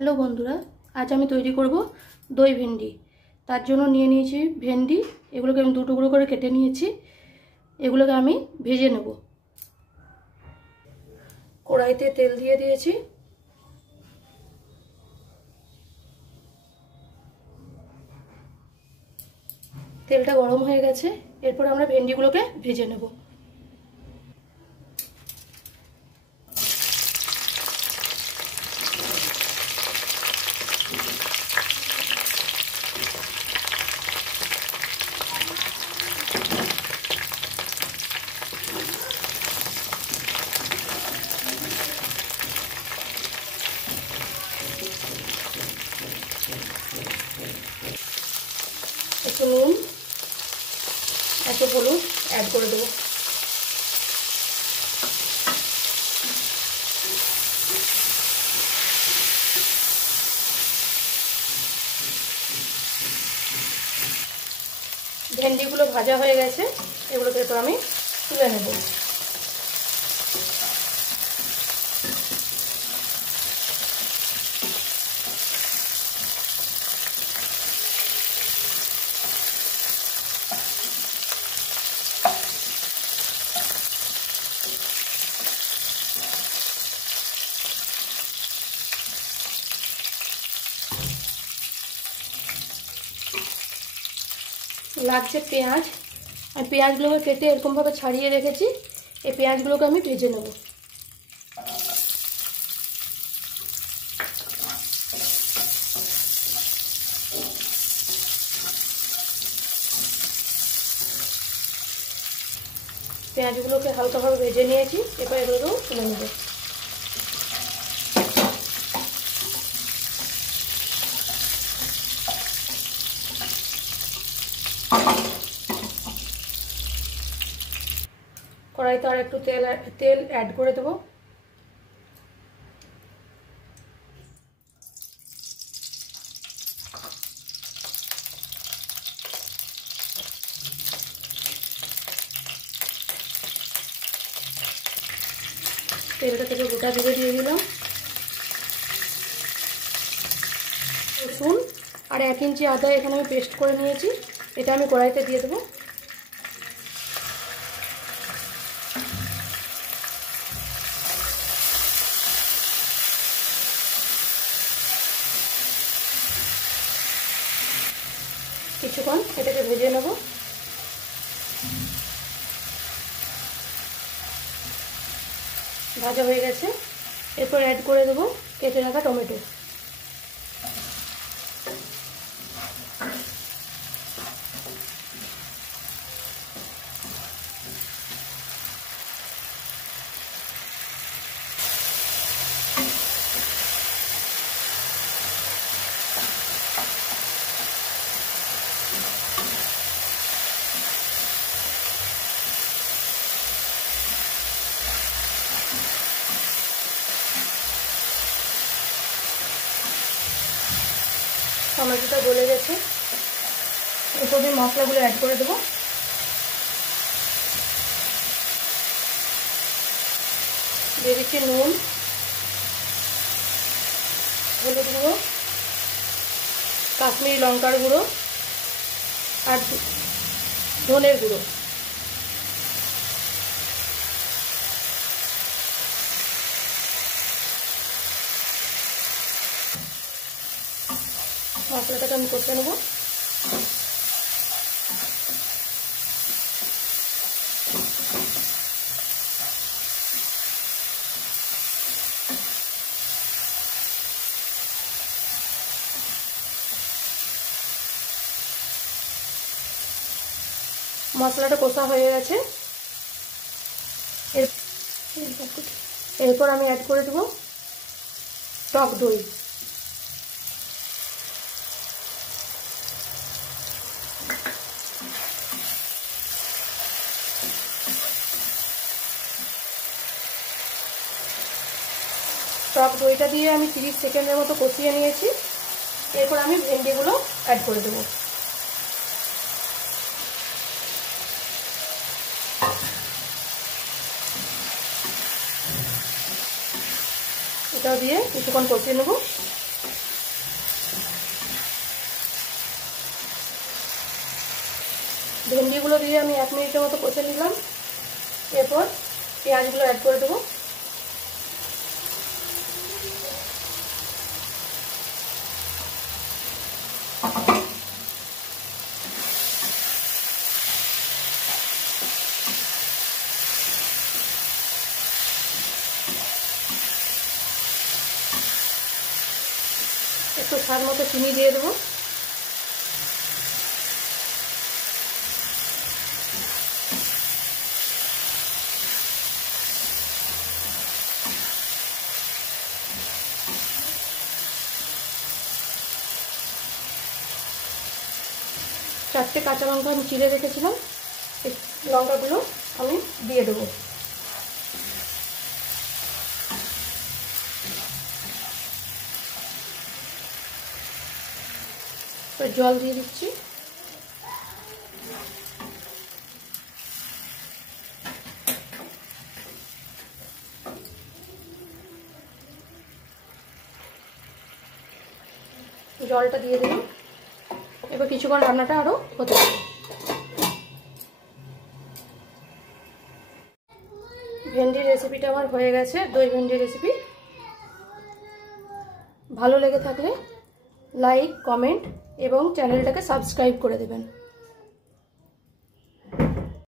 হ্যালো বন্ধুরা, আজ আমি তৈরি করব দই ভেন্ডি। তার জন্য নিয়ে নিয়েছি ভেন্ডি। এগুলোকে আমি 2 টুকরো করে কেটে নিয়েছি। এগুলোকে আমি ভেজে নেব। কড়াইতে তেল দিয়ে দিয়েছি। তেলটা গরম হয়ে গেছে। এরপর আমরা ভেন্ডিগুলোকে ভেজে নেব। একটু নুন, একটু হলুদ অ্যাড করে দেবো। ভেন্ডিগুলো ভাজা হয়ে গেছে। এগুলোকে এরপর আমি তুলে নেব। লাগছে পেঁয়াজ। আমি পেঁয়াজগুলোকে কেটে এরকমভাবে ছাড়িয়ে রেখেছি। এই পেঁয়াজগুলোকে আমি ভেজে নেব। পেঁয়াজগুলোকে হালকাভাবে ভেজে নিয়েছি। এরপর এগুলোকেও তুলে নেব। কড়াইতে আর একটু তেল অ্যাড করে দেবো। তেলটা থেকে গোটা জিরে দিয়ে দিলাম। রসুন আর 1 ইঞ্চি আদা এখানে আমি পেস্ট করে নিয়েছি। এটা আমি কড়াইতে দিয়ে দেবো। কিছুক্ষণ এটাকে ভেজে নেব। ভাজা হয়ে গেছে। এরপর অ্যাড করে দেবো কেটে রাখা টমেটো। টমেটোটা গলে গেছে। এরপর আমি মশলাগুলো অ্যাড করে দেবো। দিয়ে দিচ্ছি নুন, হলুদ গুঁড়ো, কাশ্মীরি লঙ্কার গুঁড়ো আর ধনের গুঁড়ো। মশলাটাকে আমি কষে নেব। মশলাটা কষা হয়ে গেছে। এরপর আমি অ্যাড করে দেবো টক দই। টক দইটা দিয়ে আমি 30 সেকেন্ডের মতো কষিয়ে নিয়েছি। এরপর আমি ভেন্ডিগুলো অ্যাড করে দেবো। এটাও দিয়ে কিছুক্ষণ কষিয়ে নেব। ভেন্ডিগুলো দিয়ে আমি 1 মিনিটের মতো কষে নিলাম। এরপর পেঁয়াজগুলো অ্যাড করে দেবো। একটু স্বাদ মতো চিনি দিয়ে দেবো। চারটে কাঁচা লঙ্কা আমি চিড়ে রেখেছিলাম, এই লঙ্কাগুলো আমি দিয়ে দেবো। জল দিয়ে দিচ্ছি। জলটা দিয়ে দিলাম। এবার কিছুক্ষণ রান্নাটা আরো হতে হবে। ভেন্ডির রেসিপিটা আমার হয়ে গেছে, দই ভেন্ডির রেসিপি। ভালো লেগে থাকলে লাইক, কমেন্ট এবং চ্যানেলটাকে সাবস্ক্রাইব করে দেবেন।